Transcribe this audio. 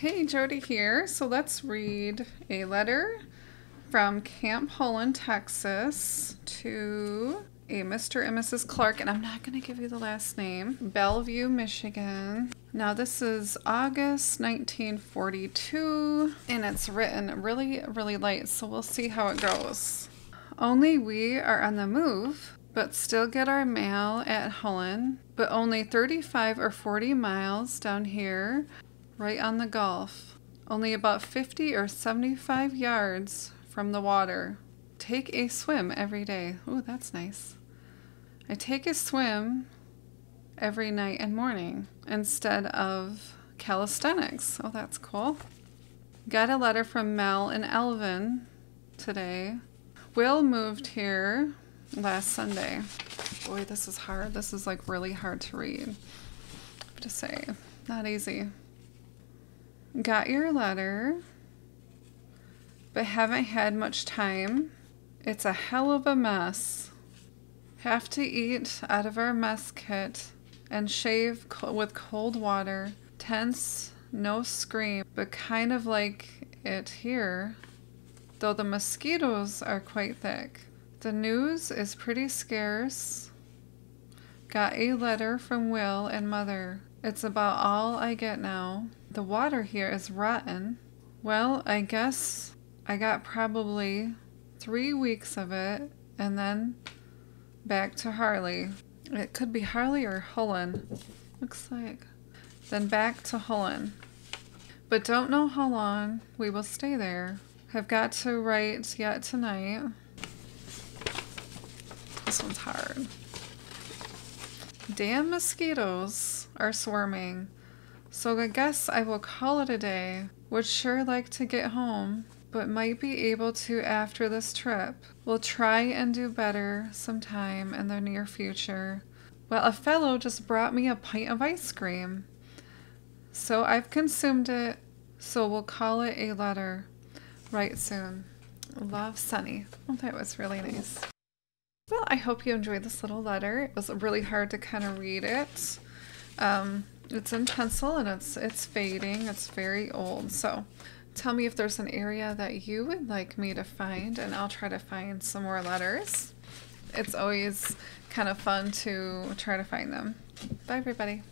Hey, Jody here. So let's read a letter from Camp Hulen, Texas to a Mr. and Mrs. Clark, and I'm not going to give you the last name, Bellevue, Michigan. Now this is August 1942, and it's written really, really light, so we'll see how it goes. Only we are on the move, but still get our mail at Hulen, but only 35 or 40 miles down here, right on the Gulf. Only about 50 or 75 yards from the water. Take a swim every day. Ooh, that's nice. I take a swim every night and morning instead of calisthenics. Oh, that's cool. Got a letter from Mel and Elvin today. Will moved here last Sunday. Boy, this is hard. This is like really hard to read. I have to say, not easy. Got your letter, but haven't had much time. It's a hell of a mess. Have to eat out of our mess kit and shave with cold water. Tense, no scream, but kind of like it here, though the mosquitoes are quite thick. The news is pretty scarce. Got a letter from Will and Mother. It's about all I get now. The water here is rotten. Well, I guess I got probably 3 weeks of it, and then back to Harley. It could be Harley or Hulen. Looks like. Then back to Hulen. But don't know how long we will stay there. Have got to write yet tonight. This one's hard. Damn mosquitoes are swarming. So I guess I will call it a day. Would sure like to get home, but might be able to after this trip. We'll try and do better sometime in the near future. Well, a fellow just brought me a pint of ice cream. So I've consumed it, so we'll call it a letter. Right soon. Love, Sunny. Oh, that was really nice. Well, I hope you enjoyed this little letter. It was really hard to kind of read it. It's in pencil and it's fading. It's very old. So tell me if there's an area that you would like me to find, and I'll try to find some more letters. It's always kind of fun to try to find them. Bye, everybody.